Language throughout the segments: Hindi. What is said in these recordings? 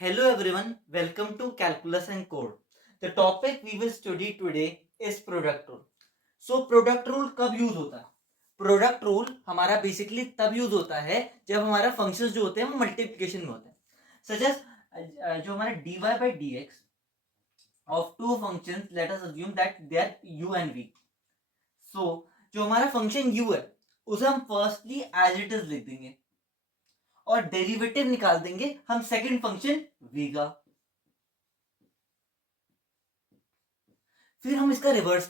Hello everyone, welcome to Calculus and Code. The topic we will study today is product rule. So product rule कब यूज होता है? प्रोडक्ट रूल हमारा बेसिकली तब यूज होता है जब हमारा फंक्शंस जो होते हैं वो मल्टीप्लिकेशन में होते हैं. सच एज जो हमारा dy by dx of two functions, let us assume that they are u and v. So जो हमारा फंक्शन u है उसे हम फर्स्टली एज इट इज लिख देंगे और डेरिवेटिव निकाल देंगे हम सेकंड फंक्शन v का. फिर हम इसका रिवर्स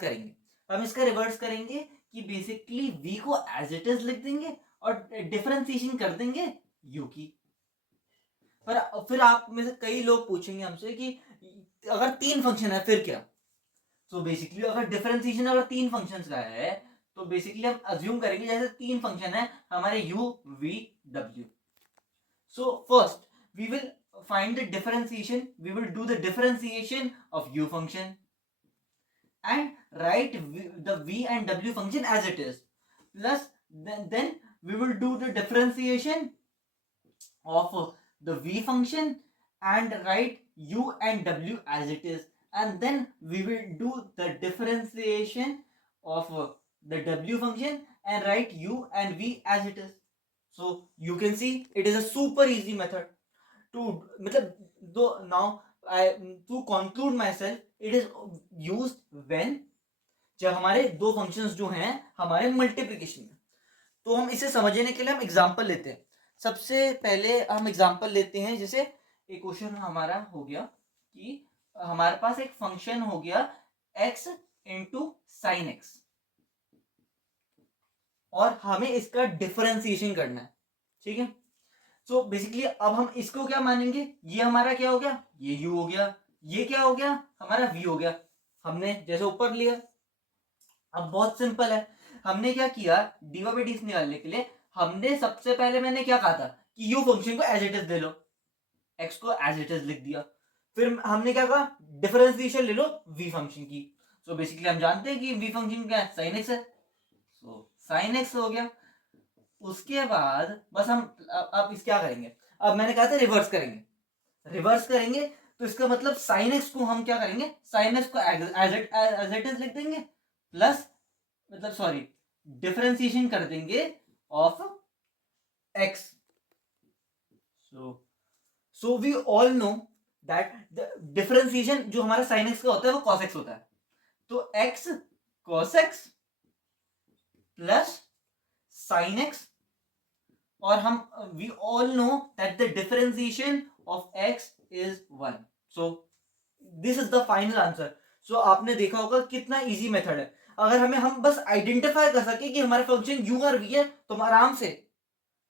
करेंगे कि बेसिकली v को एज इट इज लिख देंगे और डिफरेंशिएशन कर देंगे u की. पर फिर आप में से कई लोग पूछेंगे हमसे कि अगर तीन फंक्शन है फिर क्या. तो बेसिकली अगर डिफरेंशिएशन अगर तीन फंक्शंस का है तो बेसिकली हम अज्यूम करेंगे जैसे तीन फंक्शन है हमारे u v w. So first we will find the differentiation. We will do the differentiation of u function and write the v and w function as it is. Plus then we will do the differentiation of the v function and write u and w as it is. And then we will do the differentiation of the w function and write u and v as it is. So you can see it is a super easy method to now to conclude myself, it is used when जब हमारे दो फंक्शंस जो हैं हमारे मल्टीप्लिकेशन में. तो हम इसे समझने के लिए हम एग्जांपल लेते हैं. सबसे पहले हम एग्जांपल लेते हैं. जैसे एक क्वेश्चन हमारा हो गया कि हमारे पास एक फंक्शन हो गया x इंटू साइन एक्स और हमें इसका डिफरेंशिएशन करना है. ठीक है. सो बेसिकली अब हम इसको क्या मानेंगे, ये हमारा क्या हो गया, ये u हो गया, ये क्या हो गया हमारा v हो गया. हमने जैसे ऊपर लिया. अब बहुत सिंपल है. हमने क्या किया, dy by dx निकालने के लिए हमने सबसे पहले मैंने क्या कहा था कि u फंक्शन को एज इट इज ले लो, x को एज इट इज लिख दिया. फिर हमने क्या कहा, डिफरेंशिएशन ले लो v फंक्शन की. सो बेसिकली हम जानते हैं कि v फंक्शन क्या है, sin x है. सो sin x हो गया. उसके बाद बस हम अब इस क्या करेंगे, अब मैंने कहा था रिवर्स करेंगे. तो इसका मतलब साइन एक्स को हम क्या करेंगे, साइन एक्स को एज इट इज लिख देंगे प्लस मतलब सॉरी डिफरेंशिएशन कर देंगे of x. So we all know that the differentiation जो हमारा साइन एक्स का होता है वो कॉस एक्स होता है. तो x cos x plus sine x और हम we all know that the differentiation of x is 1. So this is the final answer. So आपने देखा होगा कितना इजी मेथड है. अगर हम बस आइडेंटिफाई कर सके कि हमारा फंक्शन u और v है तो हम आराम से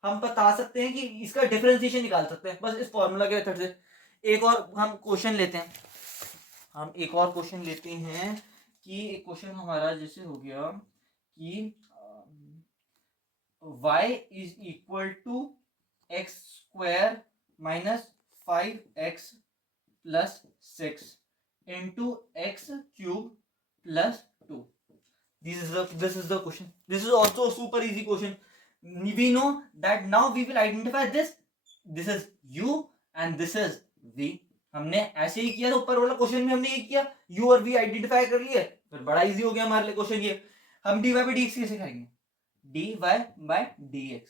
हम बता सकते हैं कि इसका डिफरेंशिएशन निकाल सकते हैं बस इस फॉर्मूला के मेथड से. एक और हम क्वेश्चन लेते हैं. कि एक क्वेश्चन हमारा जैसे हो गया कि y is equal to x square minus 5x plus 6 into x cube plus 2. This is the question. This is also a super easy question. We know that now we will identify this. This is u and this is v. हमने ऐसे ही किया था ऊपर वाला क्वेश्चन में, हमने ये किया u और v आइडेंटिफाई कर लिए. फिर बड़ा इजी हो गया हमारे लिए क्वेश्चन. ये हम dy by dx कैसे करेंगे, dy by dx.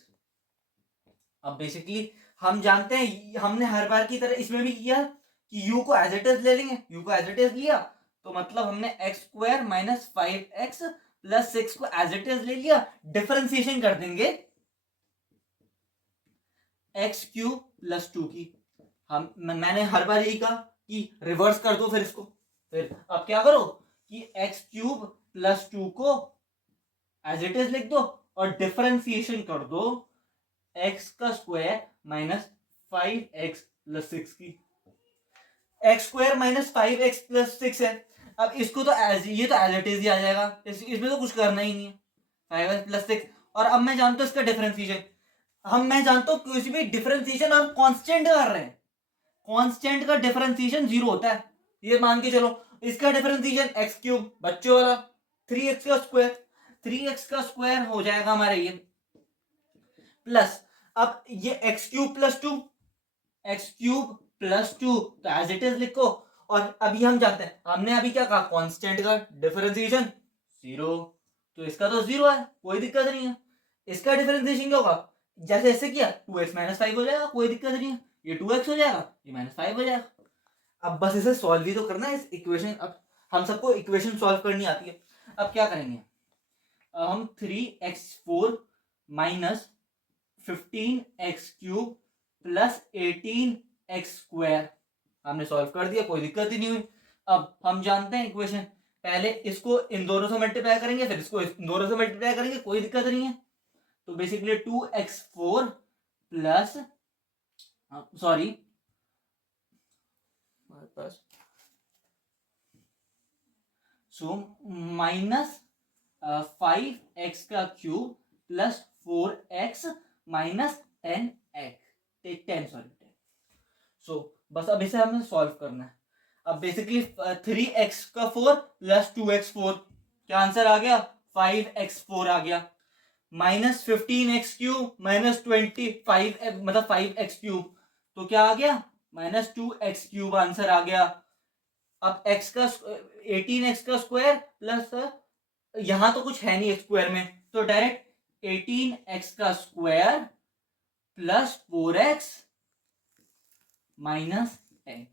अब बेसिकली हम जानते हैं, हमने हर बार की तरह इसमें भी किया कि u को एज इट इज ले लेंगे. u को एज इट इज लिया तो मतलब हमने x square minus 5x plus 6 को एज इट इज ले लिया. डिफरेंशिएशन कर देंगे एक्स क्यूब प्लस 2 की. मैंने हर बार यही कहा कि रिवर्स कर दो. फिर इसको फिर अब क्या करो कि एक्स क्यूब प्लस 2 को एज इट इज लिख दो और डिफरेंशिएशन कर दो एक्स का स्क्वायर माइनस 5x प्लस 6 की. X square minus 5x plus 6 है. अब इसको तो ये तो एज इट इज ही आ जाएगा. इसमें तो कुछ करना ही नहीं है. 5x plus 6. और अब मैं जानता हूं इसका डिफरेंशिएशन. मैं जानता हूं किसी भी डिफरेंशिएशन हम कांस्टेंट कर रहे हैं, कांस्टेंट का डिफरेंशिएशन 0 होता है. ये मान के चलो इसका डिफरेंशिएशन एक्स क्यूब बच्चों वाला 3x का स्क्वायर, 3x का स्क्वायर हो जाएगा हमारे ये प्लस अब ये x cube plus 2, x cube +2 तो एज इट इज लिखो। और अभी हम जानते हैं, हमने अभी क्या कहा, कांस्टेंट का डिफरेंशिएशन 0, तो इसका तो 0 है, कोई दिक्कत नहीं है। इसका डिफरेंशिएशन क्या होगा, जैसे ऐसे किया 2x - 5 हो जाएगा, कोई दिक्कत नहीं है। ये 2x हो जाएगा, ये -5 हो जाएगा। अब बस इसे सॉल्व ही तो करना है इस इक्वेशन। अब हम सबको इक्वेशन सॉल्व करनी आती है। अब क्या करेंगे, हम 3x4 minus 15x³ plus 18x² हमने सॉल्व कर दिया, कोई दिक्कत ही नहीं हुई। अब हम जानते हैं इक्वेशन, पहले इसको इन दोनों से मल्टीप्लाई करेंगे, फिर इसको इन दोनों से मल्टीप्लाई करेंगे, कोई दिक्कत नहीं है। तो basically 2x4 plus sorry so minus 5x³ plus 4x minus 10 sorry. So बस अब इसे हमें सॉल्व करना है। अब बेसिकली 3x4 प्लस 2x4, क्या आंसर आ गया, 5x4 आ गया। माइनस 15x³ माइनस 25 मतलब 5x³ तो क्या आ गया, -2x³ आंसर आ गया। अब x का 18x का स्क्वायर प्लस यहां तो कुछ है नहीं स्क्वायर में, तो डायरेक्ट 18x का square plus 4x minus 10।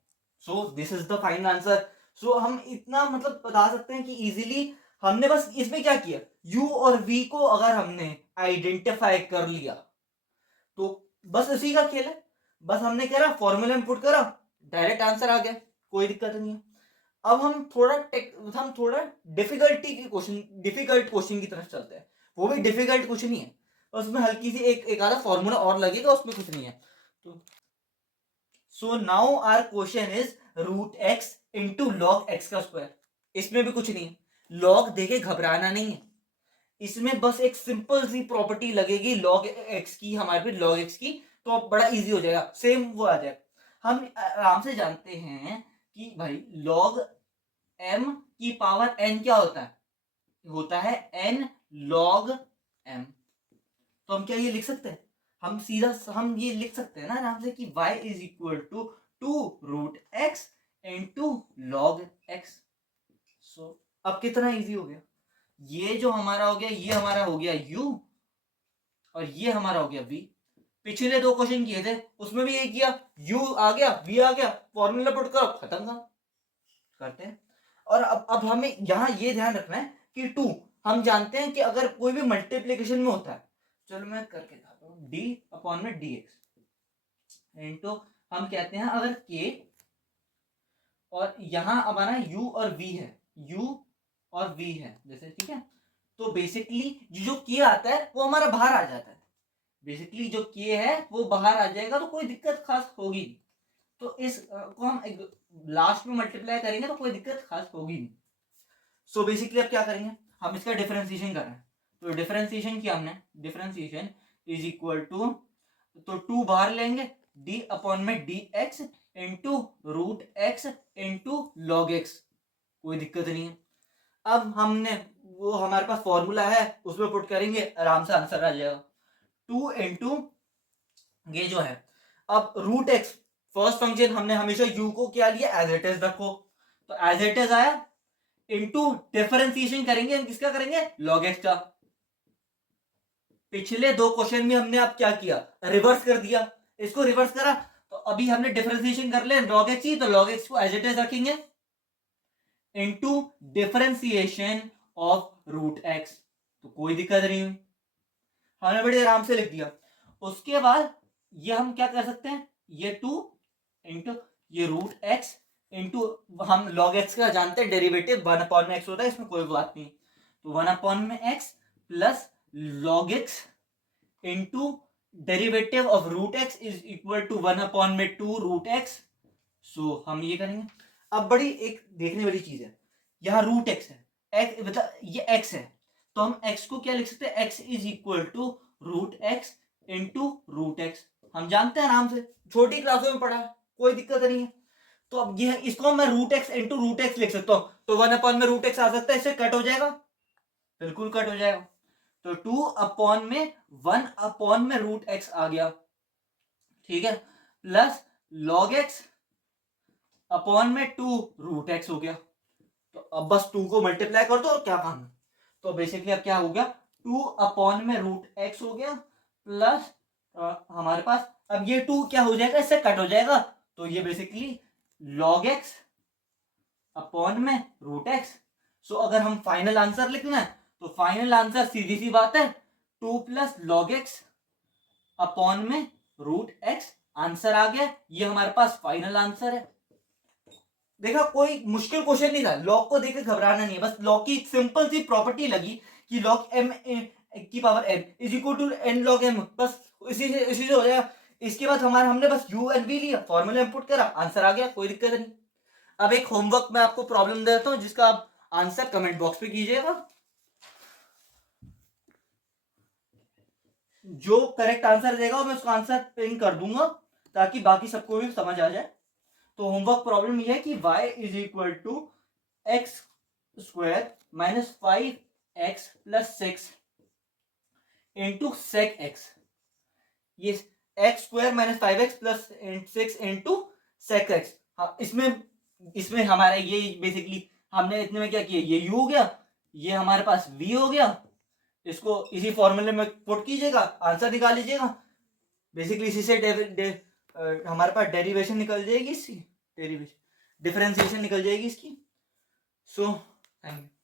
So this is the final answer. So हम इतना मतलब बता सकते हैं कि इजीली हमने बस इसमें क्या किया, u और v को अगर हमने आइडेंटिफाई कर लिया तो बस इसी का खेल है। बस हमने क्या करा, फॉर्मूला इनपुट करा, डायरेक्ट आंसर आ गया, कोई दिक्कत नहीं है। अब हम थोड़ा डिफिकल्ट क्वेश्चन की तरफ चलते हैं। वो भी डिफिकल्ट कुछ नहीं है, उसमें हल्की सी एक आधा फॉर्मूला और लगेगा, उसमें कुछ नहीं है। तो so now our question is √x into log x का स्क्वायर। इसमें भी कुछ नहीं है, लॉग देके घबराना नहीं है। इसमें बस एक सिंपल सी प्रॉपर्टी लगेगी लॉग एक्स की, हमारे पे लॉग एक्स की, तो बड़ा इजी हो जाएगा, सेम वो आ जाएगा। हम आराम से जानते हैं कि भाई लॉग m की पावर n क्या होता है n log m। तो हम क्या ये लिख सकते हैं, हम सीधा हम ये लिख सकते हैं ना आराम से कि y is equal to 2√x into log x। So अब कितना इजी हो गया, ये जो हमारा हो गया, ये हमारा हो गया u और ये हमारा हो गया v। पिछले 2 क्वेश्चन किए थे उसमें भी यही किया, u आ गया v आ गया, फॉर्मूला पुट करो, खत्म काम करते हैं। और अब हमें यहाँ ये ध्यान रखना है कि 2 हम जानते हैं कि अगर कोई भी मल्टीप्लीकेशन में होता है, चलो मैं करके दिखाता हूँ, d/dx इनटू हम कहते हैं अगर k और यहाँ अब आना u और v है, u और v है जैसे, ठीक है। तो बेसिकली जो k आता है वो हमारा बाहर आ जाता है, बेसिकली जो k है वो बाहर आ जाएगा, तो कोई दिक्कत खास होगी। तो इस को हम लास्ट में मल्टीप्लाई करेंगे तो कोई दिक्कत खास होगी नहीं। सो बेसिकली अब क्या करेंगे, हम इसका डिफरेंशिएशन कर रहे हैं, तो डिफरेंशिएशन किया हमने, डिफरेंशिएशन इज इक्वल टू, तो 2 बाहर लेंगे, d/dx into √x into log x, कोई दिक्कत नहीं है। अब हमने वो हमारे पास फॉर्मूला है उसमें पुट करेंगे, आराम से आंसर आ जाएगा 2 इंटू ये जो है, अब √x फर्स्ट फंक्शन हमने हमेशा u को क्या लिया, एज इट इज रखो, तो एज इट इज आया, इनटू डिफरेंशिएशन करेंगे हम किसका करेंगे, log x का। पिछले 2 क्वेश्चन में हमने अब क्या किया, रिवर्स कर दिया, इसको रिवर्स करा, तो अभी हमने डिफरेंशिएशन कर लिया log x ही, तो log x को एज इट इज रखेंगे इनटू डिफरेंशिएशन ऑफ √x, तो कोई दिक्कत नहीं हुई, हमने बड़े आराम से लिख दिया। उसके बाद ये हम क्या कर सकते हैं, ये 2 इंटू ये √x इंटू हम log x का जानते हैं डेरिवेटिव 1/x होता है, इसमें कोई बात नहीं, तो 1/x plus log x into derivative of √x is equal to 1/2√x। So हम ये करेंगे। अब बड़ी एक देखने वाली चीज है, यहाँ √x है, x मतलब ये x है, तो हम x को क्या लिख सकते हैं, x is equal to √x into √x। हम जानते हैं आराम से, छोटी क्लासों में पढ़ा है, कोई दिक्कत नहीं है। तो अब ये इसको मैं √x इंटू √x लिख सकता हूँ, तो 1/√x आ सकता है, इससे कट हो जाएगा, बिल्कुल कट हो जाएगा, तो 1/√x आ गया, ठीक है, प्लस log x अपॉन में 2 रूट एक्स हो गया। तो अब बस 2 को मल्टीप्लाई कर दो और क्या काम है। तो बेसिकली अब क्या हो गया, 2 अपॉन में रूट एक्स हो गया प्लस हमारे पास अब ये 2 क्या हो जाएगा, इससे कट हो जाएगा, तो ये बेसिकली लॉग एक्स अपॉन में रूट एक्स। सो अगर हम फाइनल आंसर लिखना है तो फाइनल आंसर सीधी सी बात है 2 प्लस लॉग एक्स अपॉन में रूट एक्स। आंसर आ गया, ये हमारे पास फाइनल आंसर है। देखा, कोई मुश्किल क्वेश्चन नहीं था, लॉग को देख के घबराना नहीं है, बस लॉग की सिंपल सी प्रॉपर्टी लगी कि लॉग एम की power n is equal to n log m, बस इसी से हो जाएगा। इसके बाद हमने बस यू एंड वी लिया, फॉर्मूला इंपुट करा, आंसर आ गया, कोई दिक्कत नहीं। अब एक होमवर्क मैं आपको प्रॉब्लम देता हूं जिसका आप आंसर कमेंट बॉक्स पे कीजिएगा। जो करेक्ट आंसर देगा मैं उसका आंसर पिन कर दूंगा ताकि बाकी सबको भी समझ आ जाए। तो होमवर्क प्रॉब्लम ये है कि y is equal to x square minus 5x plus 6 into sec x. ये x square minus 5x plus 6 into sec x. हाँ, इसमें हमारा ये बेसिकली हमने इतने में क्या किया, ये u हो गया, ये हमारे पास v हो गया, इसको इसी फॉर्मूले में पुट कीजिएगा, आंसर निकाल लीजिएगा। बेसिकली इसी से हमारे पास डेरिवेशन निकल जाएगी इसकी, डेरिवेशन डिफरेंशिएशन निकल जाएगी इसकी। So thank you.